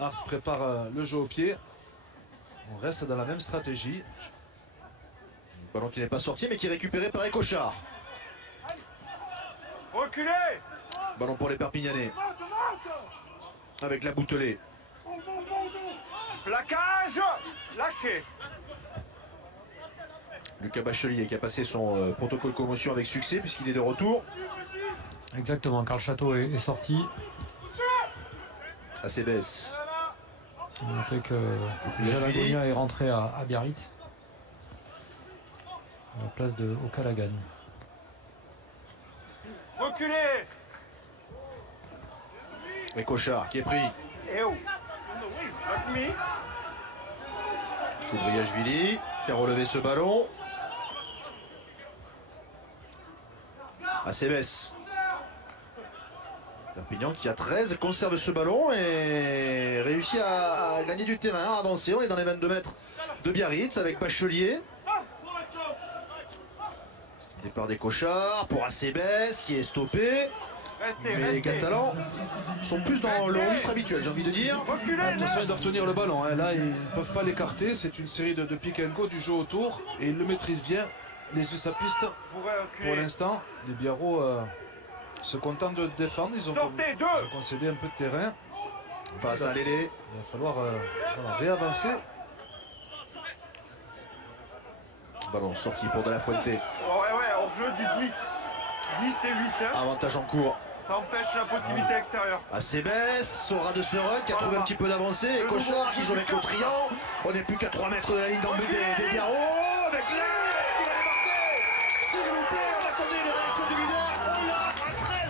Hart prépare le jeu au pied. On reste dans la même stratégie. Ballon qui n'est pas sorti mais qui est récupéré par Écochard. Reculez. Ballon pour les Perpignanais. Avec la Boutelet. Plaquage. Lâché. Lucas Bachelier qui a passé son protocole commotion avec succès puisqu'il est de retour. Exactement, Karl Château est sorti. À ses baisses. On rappelle que Jalagonia est rentré à Biarritz. À la place de Okalagan. Reculez. Écochard qui est pris. Et oh. Acmi. Koubriashvili qui a relevé ce ballon. À ses baisses. Perpignan qui a 13 conserve ce ballon et réussit à gagner du terrain, à avancer. On est dans les 22 mètres de Biarritz avec Bachelier. Départ des Cochards pour Acebes qui est stoppé. Mais les Catalans sont plus dans le registre habituel, j'ai envie de dire. Attention, ils doivent tenir le ballon. Hein. Là, ils ne peuvent pas l'écarter. C'est une série de pick and go du jeu autour. Et ils le maîtrisent bien, les USAPistes. Pour l'instant, les Biarros se contentent de défendre. Ils ont concédé un peu de terrain. Face à Lélé. Il va falloir voilà, réavancer. Ballon sorti pour De La Fuente. Ouais, hors jeu du 10. 10 et 8. Hein. Avantage en cours. Ça empêche la possibilité extérieure. Acebes, Sora de Seren qui a trouvé un petit peu d'avancée. Et Cochard qui joue avec le triangle. On n'est plus qu'à 3 mètres de la ligne d'embut des Biarros. Avec l'air qui va marquer. S'il vous plaît, on attendait les réactions du leader. On l'a à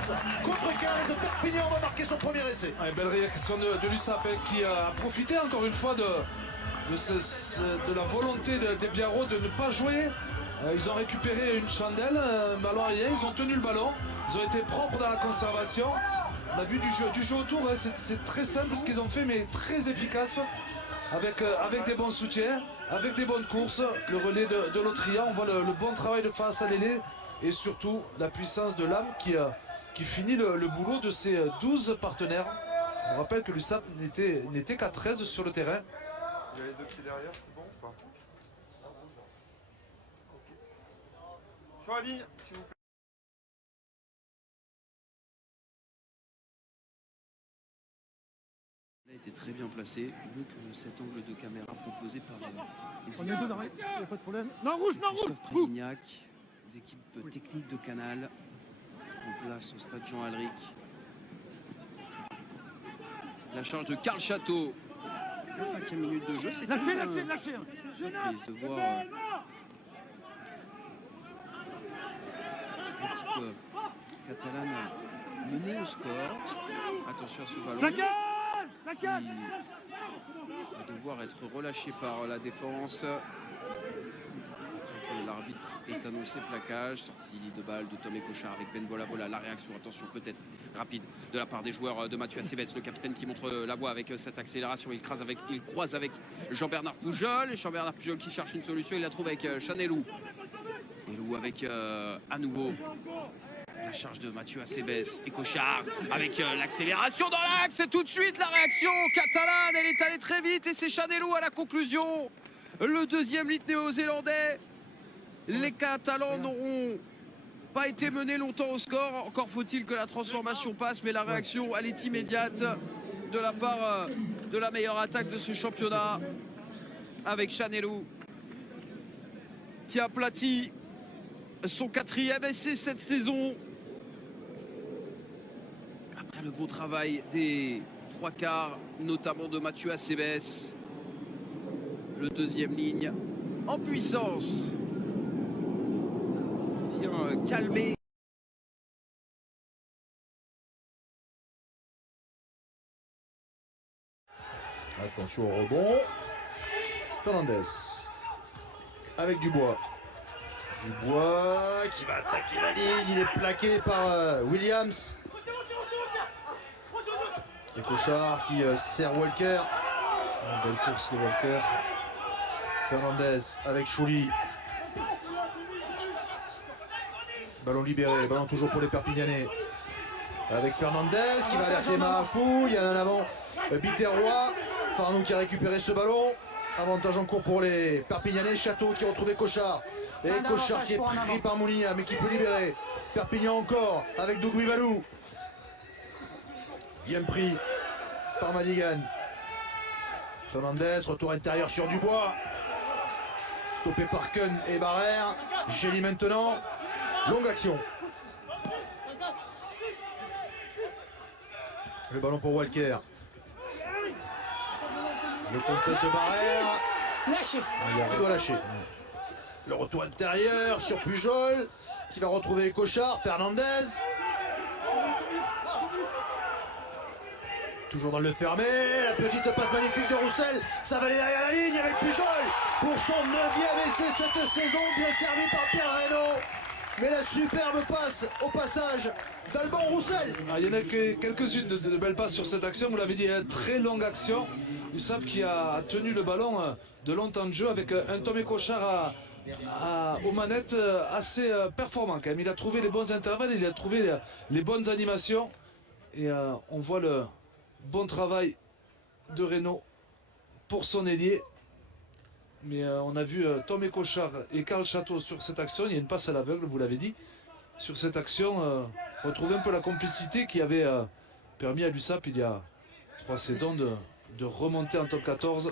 13 contre 15. Perpignan va marquer son premier essai. Ouais, belle réaction de l'USAP qui a profité encore une fois de la volonté des Biarros de ne pas jouer. Ils ont récupéré une chandelle, un ballon aérien, ils ont tenu le ballon, ils ont été propres dans la conservation. On a vu du jeu autour, hein, c'est très simple ce qu'ils ont fait, mais très efficace, avec des bons soutiens, avec des bonnes courses, le relais de Lotria, on voit le bon travail de face à Lélé, et surtout la puissance de l'âme qui finit le boulot de ses 12 partenaires. On rappelle que l'USAP n'était qu'à 13 sur le terrain. Il y a les deux pieds derrière, c'est bon ou pas? Sur la ligne, s'il vous plaît. Il a été très bien placé, mieux que cet angle de caméra proposé par les On est deux dans il n'y a pas de problème. Non, rouge, non, rouge. Christophe Prévignac, les équipes techniques de Canal, en place au stade Jean Alric. La charge de Karl Château. La 5e minute de jeu, c'est Lâchez. surprise de voir l'équipe catalane menée au score. Attention à ce ballon. Plaquage. Va devoir être relâché par la défense. L'arbitre est annoncé plaquage, sortie de balle de Tom Écochard avec Ben Volavola. La réaction, attention, peut-être rapide de la part des joueurs de Mathieu Acebes, le capitaine qui montre la voie avec cette accélération. Il croise avec Jean-Bernard Pujol. Et Jean-Bernard Pujol qui cherche une solution, il la trouve avec Chanelou. Elou avec à nouveau la charge de Mathieu Acebes. Écochard avec l'accélération dans l'axe. Et tout de suite la réaction catalane, elle est allée très vite et c'est Chanelou à la conclusion. Le deuxième lit néo-zélandais. Les Catalans n'auront pas été menés longtemps au score. Encore faut-il que la transformation passe, mais la réaction, elle est immédiate de la part de la meilleure attaque de ce championnat avec Chanelou qui aplatit son 4e essai cette saison. Après le bon travail des trois quarts, notamment de Mathieu Acebes, le deuxième ligne en puissance. Calmé. Attention au rebond. Fernandez. Avec Dubois. Dubois qui va attaquer la ligne. Il est plaqué par Williams. Et Cochard qui sert Walker. Une belle course de Walker. Fernandez avec Chouli. Ballon libéré, ballon toujours pour les Perpignanais. avec Fernandez qui va alerter Mahafou. Il y en a en avant Biterrois. Farnon qui a récupéré ce ballon. Avantage en cours pour les Perpignanais. Château qui a retrouvé Cochard. Et Cochard qui est pris par Moulinia mais qui peut libérer. Perpignan encore avec Dougouy Valou. Bien pris par Madigan. Fernandez, retour intérieur sur Dubois. Stoppé par Kun et Barrère. Gély maintenant. Longue action. Le ballon pour Walker. Le contest de Barrère. Il doit lâcher. Le retour intérieur sur Pujol qui va retrouver Cochard. Fernandez. Toujours dans le fermé. La petite passe magnifique de Roussel. Ça va aller derrière la ligne avec Pujol pour son 9e essai cette saison. Bien servi par Pierre Reynaud. Mais la superbe passe au passage d'Alban Roussel. Ah, il y en a quelques-unes de belles passes sur cette action. Vous l'avez dit, une très longue action. USAP qui a tenu le ballon de longtemps de jeu avec un Tomé Cochard aux manettes assez performant quand même. Il a trouvé les bons intervalles, il a trouvé les bonnes animations. Et on voit le bon travail de Reynaud pour son ailier. Mais on a vu Tomé Cochard et Karl Château sur cette action. Il y a une passe à l'aveugle, vous l'avez dit. Sur cette action, retrouver un peu la complicité qui avait permis à l'USAP il y a 3 saisons de remonter en top 14